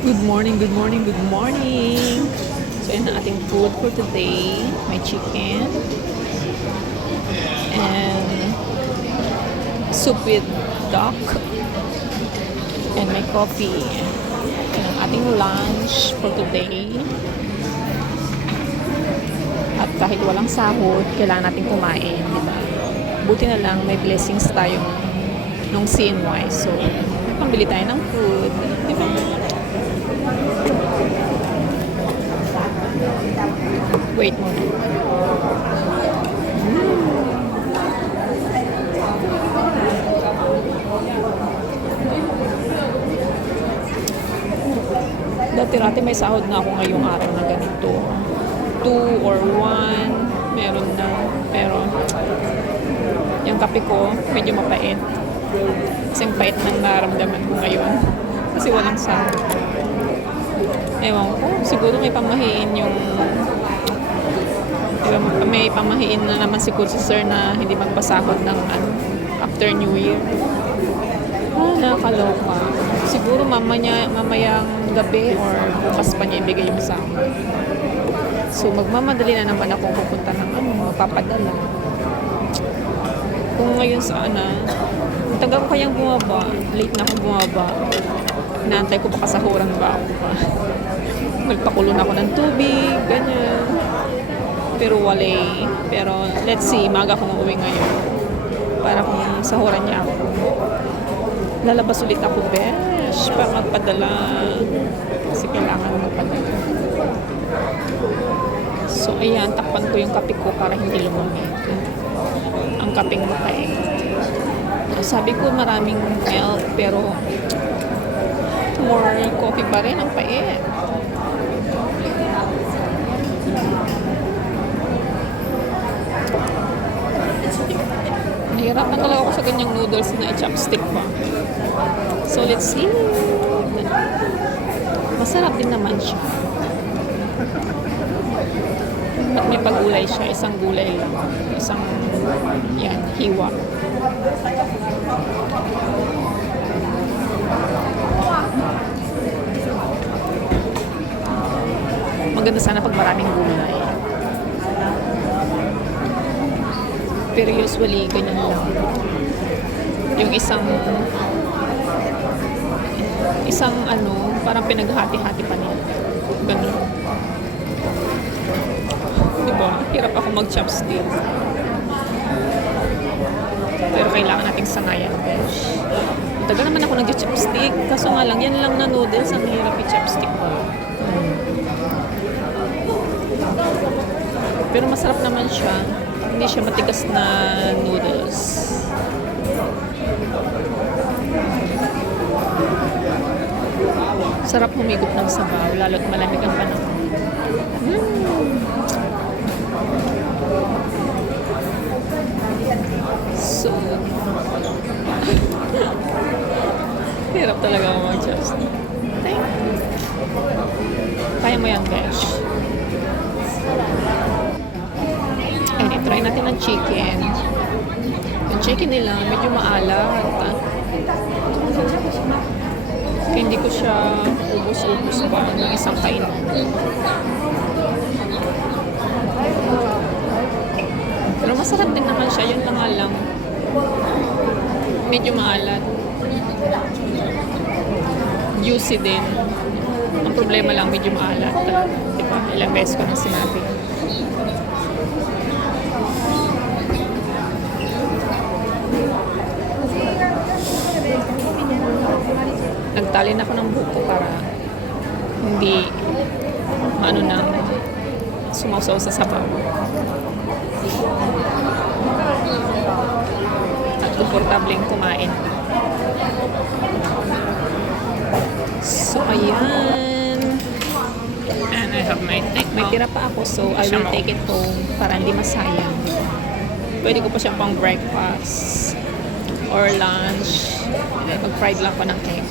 Good morning, good morning, good morning! So, yun ang ating food for today. May chicken and soup with duck and may coffee. Yun ang ating lunch for today. At kahit walang sahod, kailangan natin kumain, di ba? Buti na lang may blessings tayong nung CNY. So, may pambili tayo ng food, di ba? Wait mo. Dati-rati may sahod na ako ngayong araw na ganito. 2 or 1, meron na. Pero, yung kape ko, medyo mapait. Kasing pait ng naramdaman ko ngayon. Kasi walang sahod. Ewan ko, siguro may pamahiin yung may pamahiin na naman siguro si sir na hindi magpasahod ng after New Year. Nakakaloka. Siguro mamayang gabi or bukas pa niya ibigay yung sahod. So magmamadali na naman ako pupunta ng mapapadala. Kung ngayon taga ko kayang bumaba, late na akong bumaba. Inaantay ko baka sahuran ba ako pa. Nagpakulo na ako ng tubig, ganyan. Pero walay. Pero let's see, maga akong uuwi ngayon. Para kung sahuran niya ako. Lalabas ulit ako, besh, para magpadala. Kasi kailangan magpadala. So ayan, takpan ko yung kape ko para hindi lumamig. Ang kapeng mapait. Sabi ko maraming milk, pero more coffee pa rin ang pait. Nahirapan talaga ako sa ganyang noodles na chopstick pa. So let's see. Masarap din naman siya. At may pagulay siya. Isang gulay lang. Isang hiwa. Maganda sana pag maraming gulay. Pero usually, ganyan lang. Yung isang parang pinaghati-hati pa nila. Ganun. Diba? Hirap ako mag-chopstick. Pero kailangan nating sangayan, besh. Tagal naman ako nag-chopstick. Kaso nga lang, yan lang na noodles ang hirap i-chopstick ko. Pero masarap naman siya. Hindi siya matigas na noodles. Sarap humigop ng sabaw, lalo't malamig ang panahon. So, hirap talaga ako mag-adjust. Thank you. Kaya mo yan, besh. And try natin ang chicken. Yung chicken nila, medyo maalat. Kaya hindi ko siya ubos-ubos pa ng isang kainan. Pero masarap din naman siya. Yun na nga lang. Medyo maalat. Juicy din. Ang problema lang, medyo maalat. Diba? Ilang beses ko nang sinabi. Nagtalin ako ng buko para hindi sumausaw sa sabaw. At komportableng kumain. So, ayan. And I have my take. May tira pa ako, so I will take it home para hindi masayang. Pwede ko pa siyang pang breakfast or lunch. Mag-fried lang ko ng egg.